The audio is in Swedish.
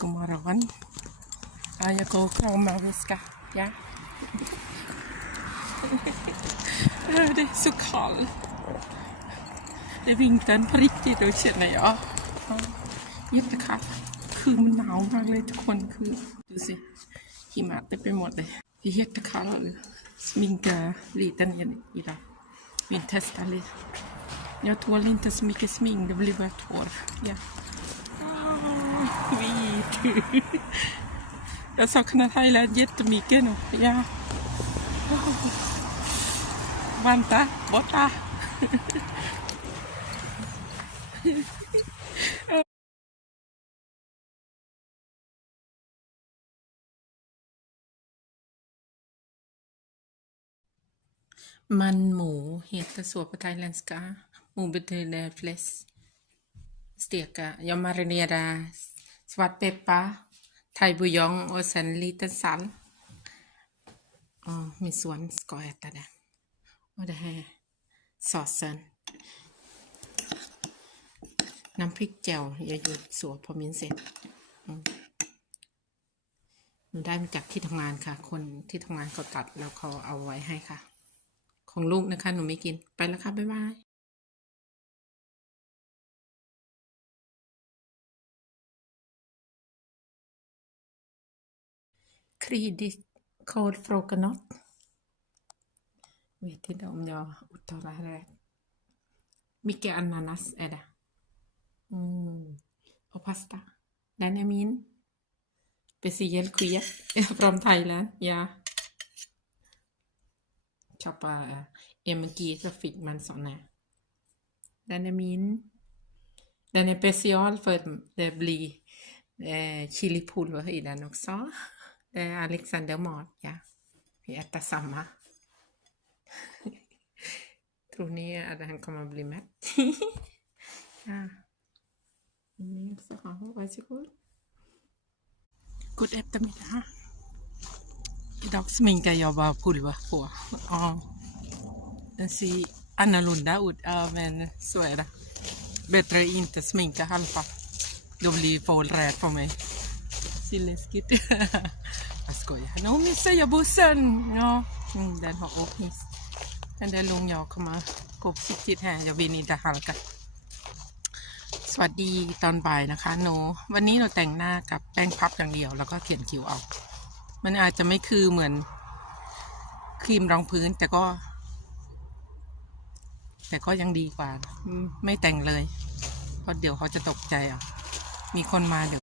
god morgon. Ja, jag går och kramar och viskar. Ja. Yeah. det är så kallt. Det är vintern på riktigt då känner jag. Jättekallt. Kumnau har lite kornkul. Du ser, himmel, det är mot det. Det är jättekallt. Sminka lite idag. Vi testar lite. Jag tål inte så mycket smink, det blir bara tår. Ja. Yeah. វីទៅដល់សក់ណាថៃឡាយេតមីគេនោះយ៉ាវ៉ាន់តាបតាมันหมูเฮียตะสัวประไทยแลนด์สกาหมูบิเทเดฟเลสเสียกะยอมมาเรเนียดาสวัสดีป้าไทยบุยองโอเซนลีตันสัน อ๋อมีสวน สกอยตาแดงโอเดฮสอสเซนน้ำพริกแจ่วอย่าหยุดสวนพอมินเสร็จมันได้มาจากที่ทำงานค่ะ คนที่ทำงานเขาตัดแล้วเขาเอาไว้ให้ค่ะ ของลูกนะคะ หนูไม่กิน ไปแล้วค่ะ บ๊ายบาย Fridi Karl Frågenott. Vet inte om jag uttalar det rätt. Mycket ananas är det. Och pasta. Den är min. Speciell kvet från Thailand. Ja. Yeah. Köpa MG så fick man såna. Den är min. Den är special för att det blir chilipulver i den också. Det är Alexander och Maria. Vi äter samma. Tror ni att han kommer att bli med? ja. God eftermiddag. Idag sminkar jag bara pulver på. Ja. Den ser annorlunda ut, ja, men så är det. Bättre inte sminka halva. Då blir folk rädda för mig. Det ser läskigt กอยน้มิเซียบุเซนเนาะ อืมแดนหอกโอเคแดนเด้ลงยอกเข้ามากบสิจิตแห่ยาวินิดาฮาลกัน สวัสดีตอนบ่ายนะคะ โน วันนี้เราแต่งหน้ากับแป้งพับอย่างเดียว แล้วก็เขียนคิวออก มันอาจจะไม่คือเหมือนครีมรองพื้นแต่ก็ แต่ก็ยังดีกว่า ไม่แต่งเลยเพราะเดี๋ยวเขาจะตกใจอ่ะ มีคนมาเดี๋ย